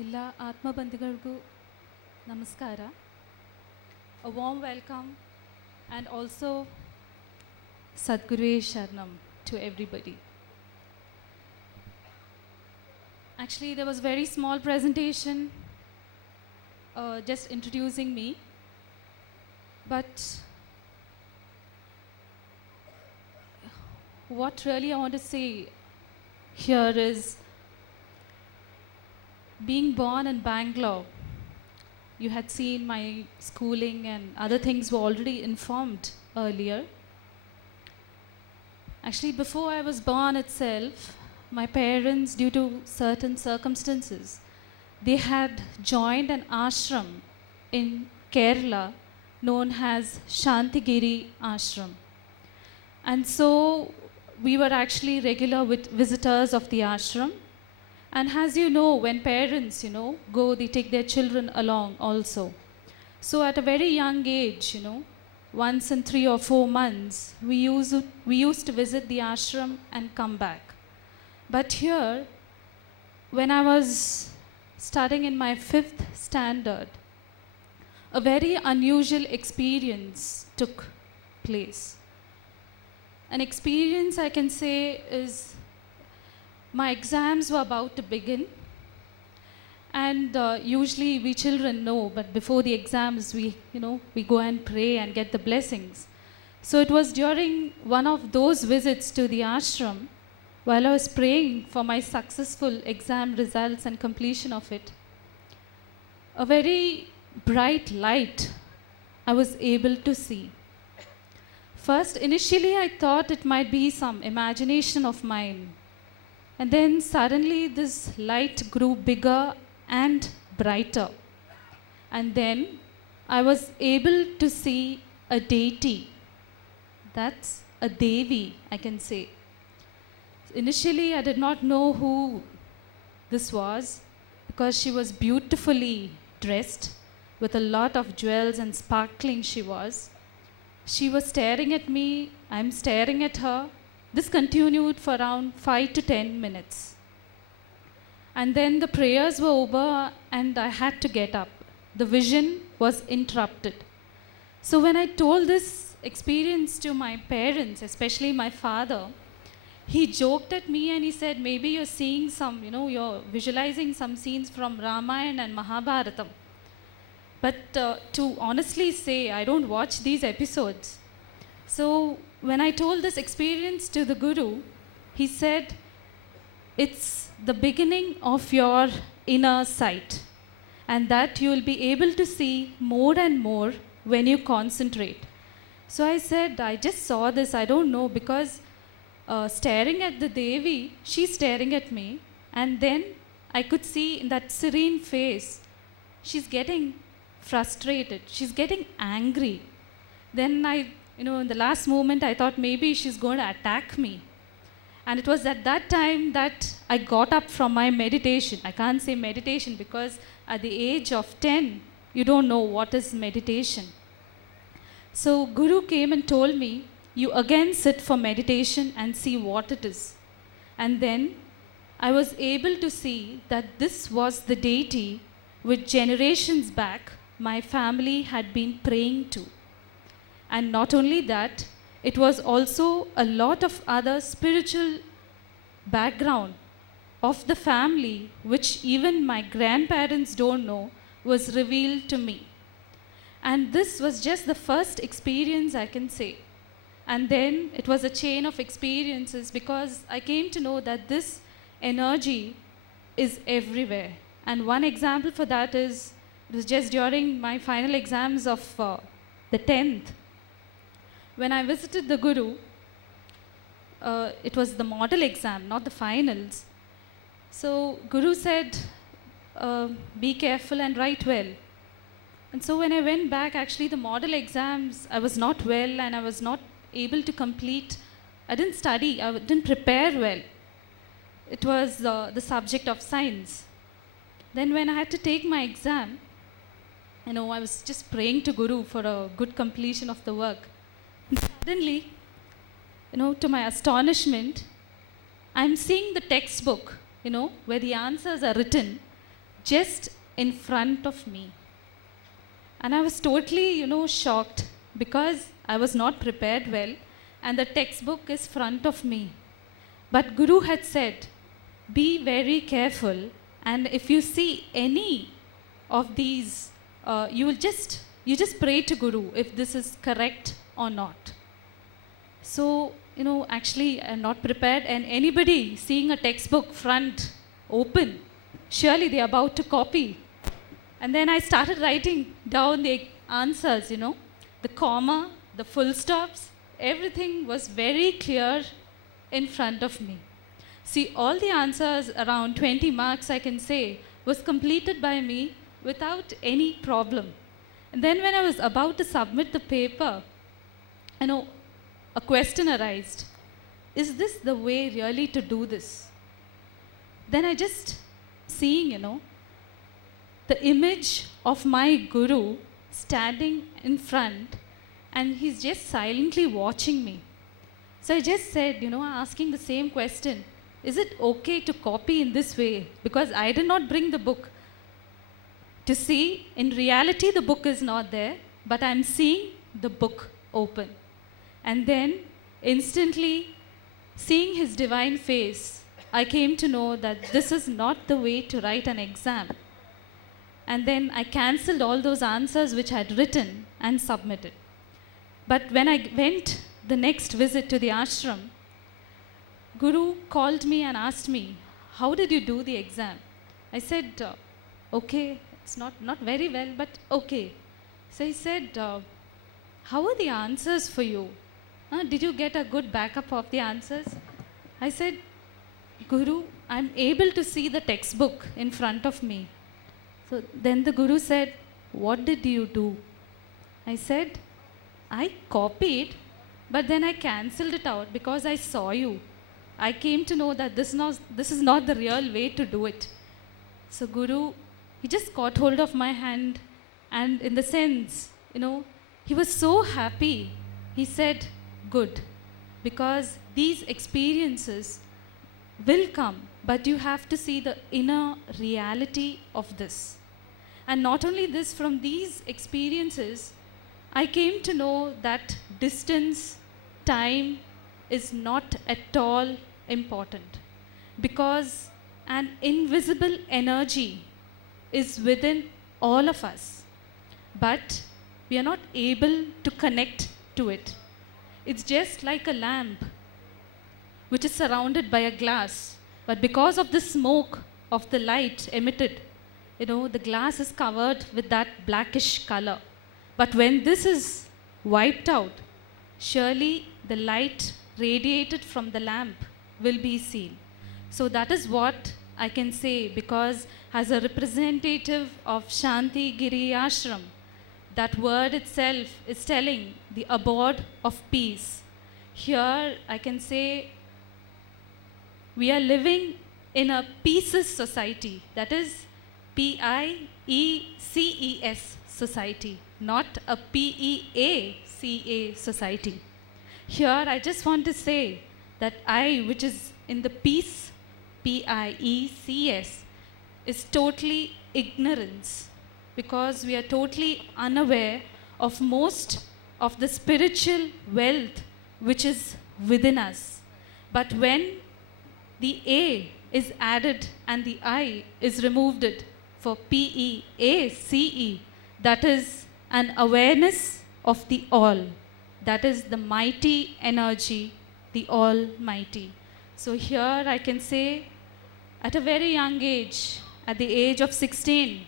ಎಲ್ಲ ಆತ್ಮಬಂಧುಗಳಿಗೂ ನಮಸ್ಕಾರ. A warm welcome and also Sadguru Sharanam to everybody. Actually, there was very small presentation just introducing me, but what really I want to say here is being born in Bangalore. You had seen my schooling and other things were already informed earlier. Actually, before I was born itself, my parents, due to certain circumstances, they had joined an ashram in Kerala known as Shantigiri Ashram. And so we were actually regular visitors of the ashram. And as you know, when parents, go, they take their children along also. So at a very young age, once in 3 or 4 months, we used to visit the ashram and come back. But here, when I was studying in my 5th standard, a very unusual experience took place. An experience I can say is my exams were about to begin, and usually we children know, but before the exams we go and pray and get the blessings. So it was during one of those visits to the ashram, while I was praying for my successful exam results and completion of it, a very bright light I was able to see. First, initially I thought it might be some imagination of mine. And then suddenly this light grew bigger and brighter. And then I was able to see a deity. That's a Devi, I can say. Initially, I did not know who this was because she was beautifully dressed with a lot of jewels and sparkling she was. She was staring at me, I'm staring at her. This continued for around 5 to 10 minutes. And then the prayers were over and I had to get up. The vision was interrupted. So when I told this experience to my parents, especially my father, he joked at me and he said, maybe you're seeing some, you're visualizing some scenes from Ramayana and Mahabharatam. But to honestly say, I don't watch these episodes. So when I told this experience to the Guru, he said, it's the beginning of your inner sight, and that you will be able to see more and more when you concentrate. So I said, I just saw this, I don't know, because staring at the Devi, she's staring at me, and then I could see in that serene face, she's getting frustrated, she's getting angry. Then in the last moment, I thought maybe she's going to attack me. And it was at that time that I got up from my meditation. I can't say meditation because at the age of 10, you don't know what is meditation. So Guru came and told me, you again sit for meditation and see what it is. And then I was able to see that this was the deity which generations back my family had been praying to. And not only that, it was also a lot of other spiritual background of the family, which even my grandparents don't know, was revealed to me. And this was just the first experience, I can say. And then it was a chain of experiences because I came to know that this energy is everywhere. And one example for that is, it was just during my final exams of the 10th. When I visited the Guru, it was the model exam, not the finals. So Guru said, be careful and write well. And so when I went back, actually the model exams, I was not well and I was not able to complete. I didn't study, I didn't prepare well. It was the subject of science. Then when I had to take my exam, I was just praying to Guru for a good completion of the work. And suddenly, to my astonishment, I'm seeing the textbook, where the answers are written just in front of me. And I was totally, shocked because I was not prepared well and the textbook is front of me. But Guru had said, be very careful, and if you see any of these, you just pray to Guru if this is correct or not. So, actually I'm not prepared, and anybody seeing a textbook front open, surely they're about to copy. And then I started writing down the answers, the comma, the full stops, everything was very clear in front of me. See, all the answers, around 20 marks I can say, was completed by me without any problem. And then when I was about to submit the paper, a question arose. Is this the way really to do this? Then I just seeing, the image of my Guru standing in front, and he's just silently watching me. So I just said, asking the same question, is it okay to copy in this way? Because I did not bring the book. To see, in reality, the book is not there, but I'm seeing the book open. And then, instantly, seeing his divine face, I came to know that this is not the way to write an exam. And then I cancelled all those answers which I had written and submitted. But when I went the next visit to the ashram, Guru called me and asked me, how did you do the exam? I said, okay, it's not very well, but okay. So he said, how are the answers for you? Did you get a good backup of the answers? I said, Guru, I'm able to see the textbook in front of me. So then the Guru said, what did you do? I said, I copied, but then I cancelled it out because I saw you. I came to know that this is not the real way to do it. So Guru, he just caught hold of my hand, and in the sense, he was so happy. He said, good, because these experiences will come, but you have to see the inner reality of this. And not only this, from these experiences, I came to know that distance, time is not at all important, because an invisible energy is within all of us, but we are not able to connect to it. It's just like a lamp which is surrounded by a glass, but because of the smoke of the light emitted, the glass is covered with that blackish color. But when this is wiped out, surely the light radiated from the lamp will be seen. So that is what I can say, because as a representative of Shanti Giri Ashram, that word itself is telling the abode of peace. Here I can say we are living in a Pieces society, that is P-I-E-C-E-S society, not a P-E-A-C-A society. Here I just want to say that I, which is in the peace, P-I-E-C-S, is totally ignorance, because we are totally unaware of most of the spiritual wealth which is within us. But when the A is added and the I is removed it for P-E-A-C-E, that is an awareness of the all. That is the mighty energy, the Almighty. So here I can say, at a very young age, at the age of 16,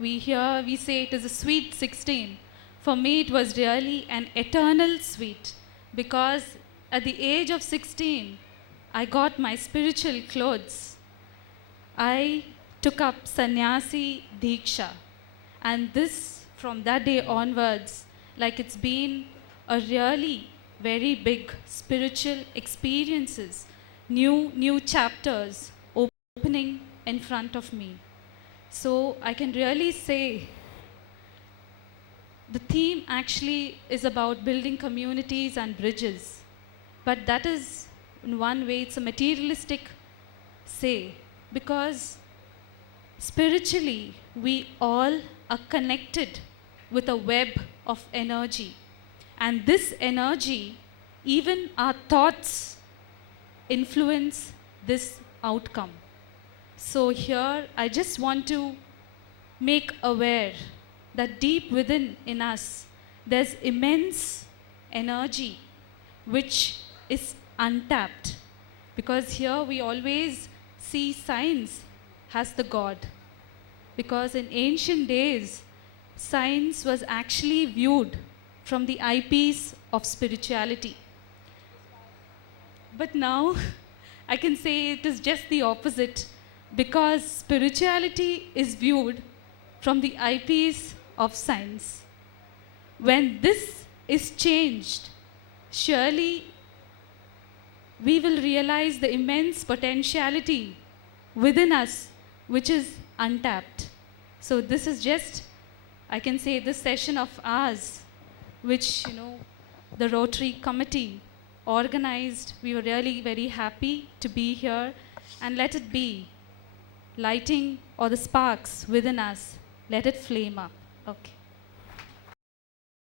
we say it is a sweet 16. For me, it was really an eternal sweet, because at the age of 16, I got my spiritual clothes. I took up sannyasi diksha, and this, from that day onwards, like it's been a really very big spiritual experiences, new chapters opening in front of me. So I can really say the theme actually is about building communities and bridges. But that is, in one way, it's a materialistic say, because Spiritually, we all are connected with a web of energy. And this energy, even our thoughts, influence this outcome. So here, I just want to make aware that deep within in us, there's immense energy which is untapped. Because here we always see science as the God. Because in ancient days, science was actually viewed from the eyepiece of spirituality. But now, I can say it is just the opposite, because spirituality is viewed from the eyepiece of science. When this is changed, surely we will realize the immense potentiality within us, which is untapped. So this is just, I can say, this session of ours, which, the Rotary Committee organized. We were really very happy to be here, and let it be lighting or the sparks within us. Let it flame up. Okay.